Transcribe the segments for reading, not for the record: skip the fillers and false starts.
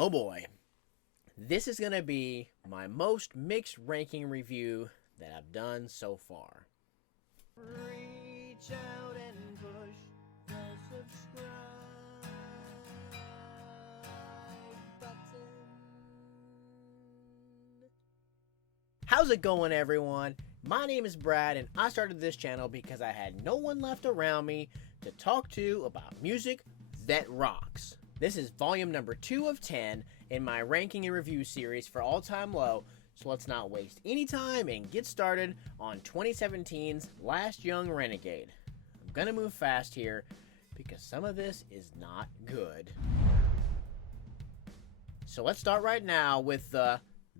Oh boy. This is going to be my most mixed ranking review that I've done so far. Reach out and push the subscribe button. How's it going, everyone? My name is Brad, and I started this channel because I had no one left around me to talk to about music that rocks. This is volume number 2 of 10 in my ranking and review series for All Time Low, so let's not waste any time and get started on 2017's last Young Renegade. I'm gonna move fast here because some of this is not good. So let's start right now with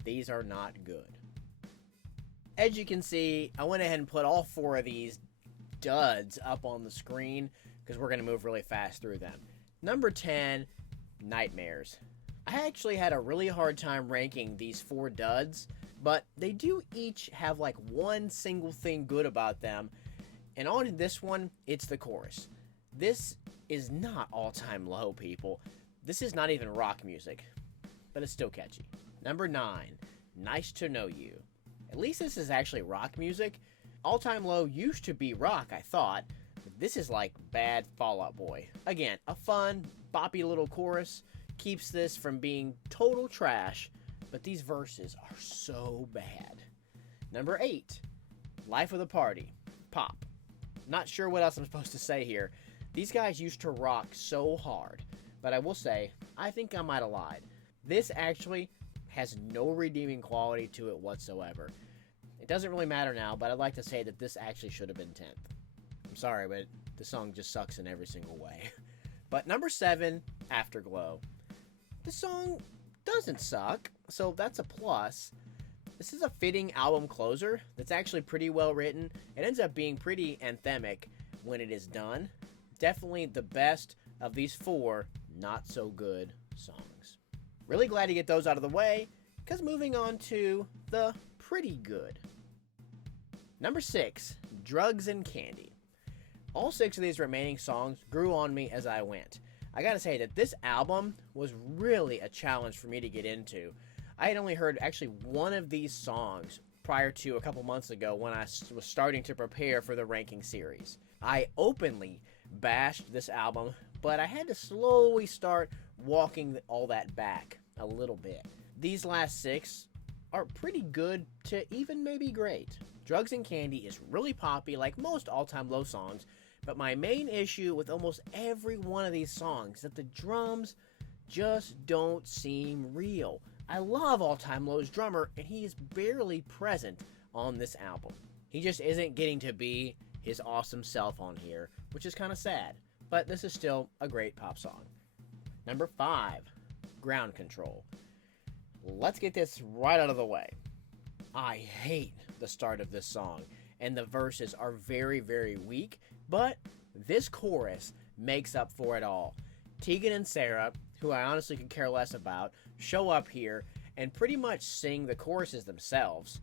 these are not good. As you can see, I went ahead and put all 4 of these duds up on the screen because we're gonna move really fast through them. Number 10, Nightmares. I actually had a really hard time ranking these 4 duds, but they do each have like one single thing good about them, and on this one, it's the chorus. This is not all-time low, people. This is not even rock music, but it's still catchy. Number 9, Nice to Know You. At least this is actually rock music. All Time Low used to be rock, I thought. This is like bad Fall Out Boy. Again, a fun, boppy little chorus keeps this from being total trash, but these verses are so bad. Number 8, Life of the Party, pop. Not sure what else I'm supposed to say here. These guys used to rock so hard, but I will say, I think I might have lied. This actually has no redeeming quality to it whatsoever. It doesn't really matter now, but I'd like to say that this actually should have been 10th. I'm sorry, but the song just sucks in every single way. But number 7, Afterglow. The song doesn't suck, so that's a plus. This is a fitting album closer that's actually pretty well written. It ends up being pretty anthemic when it is done. Definitely the best of these 4 not so good songs. Really glad to get those out of the way, because moving on to the pretty good. Number 6, Drugs and Candy. All 6 of these remaining songs grew on me as I went. I gotta say that this album was really a challenge for me to get into. I had only heard actually one of these songs prior to a couple months ago when I was starting to prepare for the ranking series. I openly bashed this album, but I had to slowly start walking all that back a little bit. These last 6 are pretty good to even maybe great. Drugs and Candy is really poppy like most All Time Low songs, but my main issue with almost every one of these songs is that the drums just don't seem real. I love All Time Low's drummer, and he is barely present on this album. He just isn't getting to be his awesome self on here, which is kind of sad, but this is still a great pop song. Number 5, Ground Control. Let's get this right out of the way. I hate the start of this song, and the verses are very, very weak, but this chorus makes up for it all. Tegan and Sarah, who I honestly could care less about, show up here and pretty much sing the choruses themselves.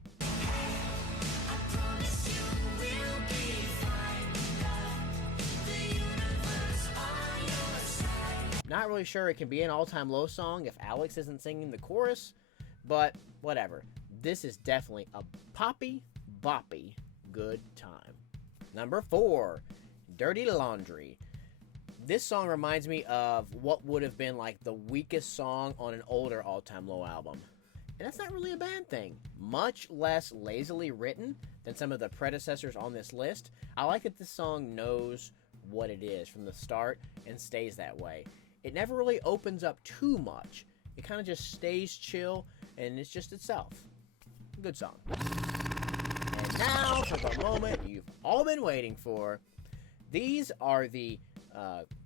Not really sure it can be an all-time low song if Alex isn't singing the chorus, but whatever. This is definitely a poppy, boppy good time. Number 4, Dirty Laundry. This song reminds me of what would have been like the weakest song on an older All Time Low album. And that's not really a bad thing. Much less lazily written than some of the predecessors on this list. I like that this song knows what it is from the start and stays that way. It never really opens up too much. It kind of just stays chill, and it's just itself. Good song. And now for the moment you've all been waiting for. These are the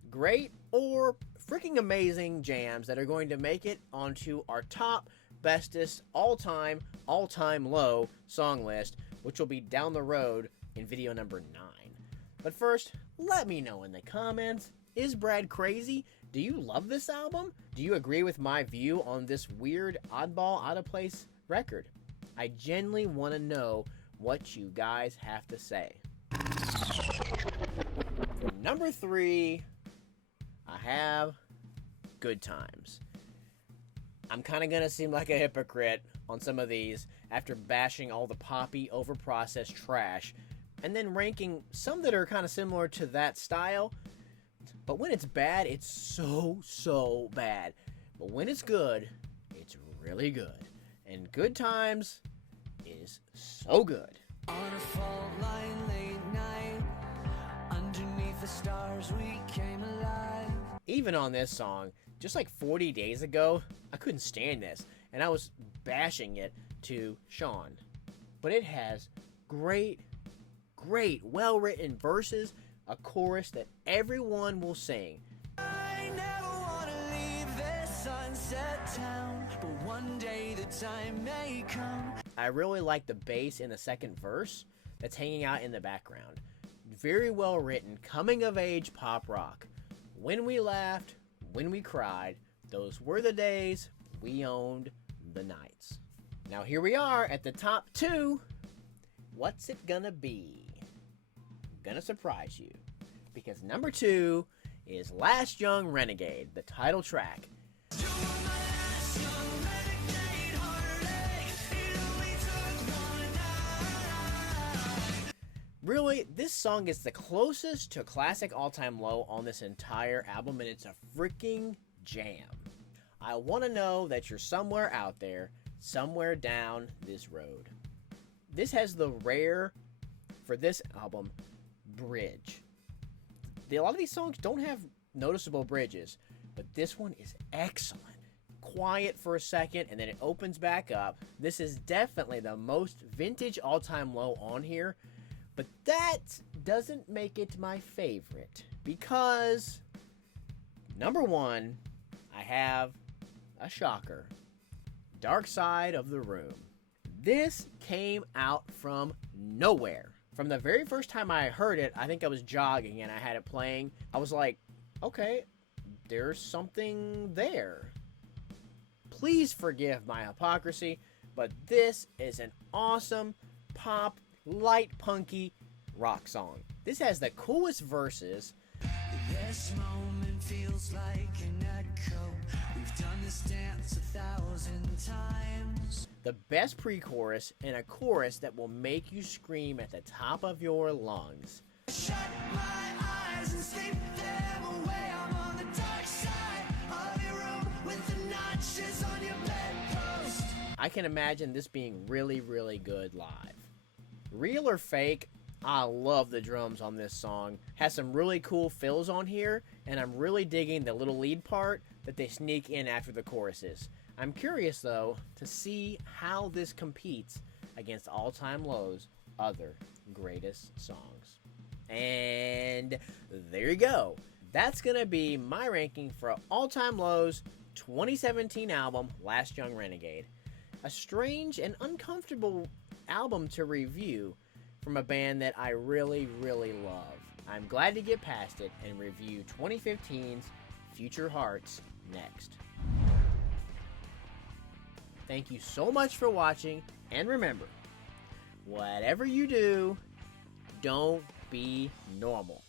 great or freaking amazing jams that are going to make it onto our top bestest all-time low song list, which will be down the road in video number 9. But first, let me know in the comments, is Brad crazy? Do you love this album? Do you agree with my view on this weird, oddball, out-of-place record? I genuinely want to know what you guys have to say. For number 3, I have Good Times. I'm kind of going to seem like a hypocrite on some of these after bashing all the poppy, overprocessed trash, and then ranking some that are kind of similar to that style. But when it's bad, it's so bad. But when it's good, it's really good. And Good Times is so good. On a fault line late night, underneath the stars we came alive. Even on this song, just like 40 days ago, I couldn't stand this, and I was bashing it to Sean. But it has great, well-written verses, a chorus that everyone will sing. I never want to leave this sunset town, but one day the time may come. I really like the bass in the second verse that's hanging out in the background. Very well written, coming-of-age pop rock. When we laughed, when we cried, those were the days we owned the nights. Now here we are at the top 2. What's it gonna be? Gonna surprise you. Because number 2 is Last Young Renegade, the title track. Really, this song is the closest to classic all-time low on this entire album, and it's a freaking jam. I want to know that you're somewhere out there, somewhere down this road. This has the rare, for this album, bridge. A lot of these songs don't have noticeable bridges, but this one is excellent. Quiet for a second, and then it opens back up. This is definitely the most vintage all-time low on here. But that doesn't make it my favorite because, number 1, I have a shocker. Dark Side of the Room. This came out from nowhere. From the very first time I heard it, I think I was jogging and I had it playing. I was like, okay, there's something there. Please forgive my hypocrisy, but this is an awesome pop light punky rock song. This has the coolest verses. This moment feels like an echo. We've done this dance 1,000 times. The best pre-chorus and a chorus that will make you scream at the top of your lungs. Shut my eyes and sleep them away. I'm on the dark side of your room with the notches on your bedpost. I can imagine this being really good live. Real or fake, I love the drums on this song. Has some really cool fills on here, and I'm really digging the little lead part that they sneak in after the choruses. I'm curious, though, to see how this competes against All Time Low's other greatest songs. And there you go. That's going to be my ranking for All Time Low's 2017 album, Last Young Renegade. A strange and uncomfortable album to review from a band that I really love. I'm glad to get past it and review 2015's Future Hearts next. Thank you so much for watching, and remember, whatever you do, don't be normal.